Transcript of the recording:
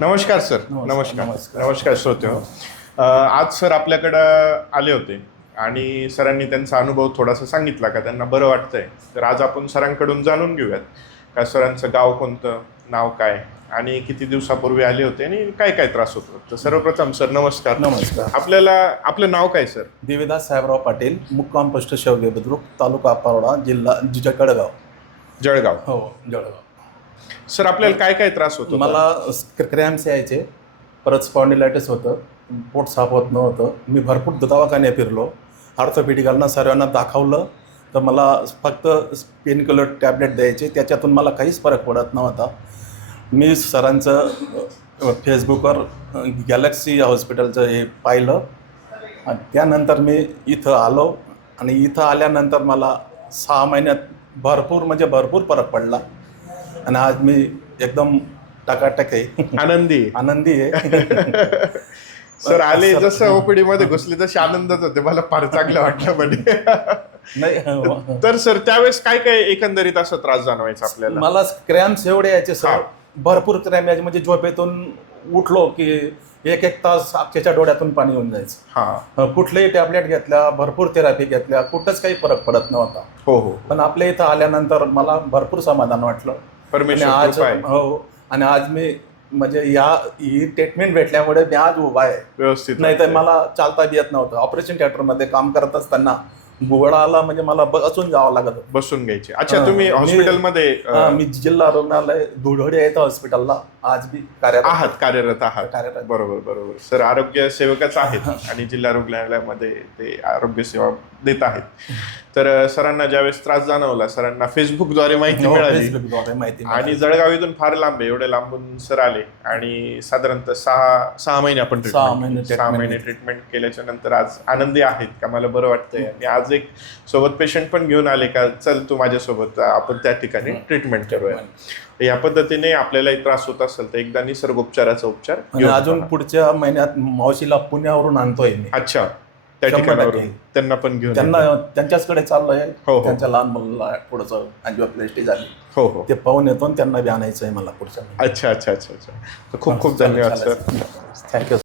नमस्कार सर. नमस्कार श्रोत्यो. आज सर आपल्याकडं आले होते आणि सरांनी त्यांचा अनुभव थोडासा सांगितला का त्यांना बरं वाटतंय. तर आज आपण सरांकडून जाणून घेऊयात का सरांचं गाव कोणतं, नाव काय आणि किती दिवसापूर्वी आले होते आणि काय काय त्रास होतो. तर सर्वप्रथम सर नमस्कार. आपलं नाव काय सर? देवीदास साहेबराव पाटील, मुक्काम पोस्ट शेवगे बुद्रुक, तालुका पारोडा, जिल्हा जळगाव. हो, जळगाव. सर आपल्याला काय काय त्रास होतो? मला क्रॅम्प्स यायचे, परत स्पॉन्डिलायटिस होतं, पोट साफ होत नव्हतं. मी भरपूर दवाखाने फिरलो, ऑर्थोपेडिकलना सर्वांना दाखवलं, तर मला फक्त पेन किलर टॅबलेट द्यायचे, त्याच्यातून मला काहीच फरक पडत नव्हता. मी सरांचं फेसबुकवर गॅलेक्सी हॉस्पिटलचं हे पाहिलं आणि त्यानंतर मी इथं आलो आणि इथं आल्यानंतर मला 6 महिन्यात भरपूर फरक पडला आणि आज मी एकदम टकाटक आहे, आनंदी आहे. सर आले जसं ओपीडी मध्ये घुसले तसे आनंदच होते. मला फार चांगलं वाटलं म्हणजे. नाही तर सर त्यावेळेस काय काय एकंदरीत असं त्रास जाणवायचा आपल्याला? मला क्रॅम्प्स एवढे यायचे सर, भरपूर क्रॅम्प यायचे. म्हणजे झोपेतून उठलो की एक तास अख्ख्याच्या डोळ्यातून पाणी येऊन जायचं. कुठलेही टॅबलेट घेतल्या, भरपूर थेरपी घेतल्या, कुठंच काही फरक पडत नव्हता. हो. पण आपल्या इथं आल्यानंतर मला भरपूर समाधान वाटलं. आणि आज मी म्हणजे ही ट्रीटमेंट भेटल्यामुळे मी आज उभा आहे व्यवस्थित. नाही तर मला चालता बी येत नव्हतं. ऑपरेशन थिएटरमध्ये काम करत असताना गोळाला म्हणजे मला बसून जावं लागत, बसून घ्यायचे. अच्छा, तुम्ही हॉस्पिटलमध्ये? मी जिल्हा रुग्णालय धुळवडी आहे हॉस्पिटलला आज बी कार्यरत आहात. बरोबर. सर आरोग्य सेवकच आहेत आणि जिल्हा रुग्णालयामध्ये ते आरोग्य सेवा देत आहेत. तर सरांना ज्यावेळेस त्रास जाणवला, सरांना फेसबुकद्वारे माहिती मिळाली आणि जळगाव इथून फार लांब आहे, एवढे लांबून सर आले आणि साधारणतः 6 महिने आपण 6 महिने ट्रीटमेंट केल्याच्या नंतर आज आनंदी आहेत का मला बरं वाटतंय. आणि आज एक सोबत पेशंट पण घेऊन आले का चल तू माझ्यासोबत, आपण त्या ठिकाणी ट्रीटमेंट करूया. या पद्धतीने आपल्यालाही त्रास होत असेल तर एकदा निसर्गोपचाराचा उपचार. अजून पुढच्या महिन्यात मावशीला पुण्यावरून आणतोय मी. अच्छा, त्या ठिकाणावरून त्यांना पण घेऊन त्यांच्याचकडे चाललोय. त्यांच्या लहान मुलाला पुढचं अँजिओप्लास्टी झाली. हो. ते पाहून येतो त्यांना बी आणायचं आहे मला पुढच्या. अच्छा. खूप धन्यवाद सर. थँक्यू.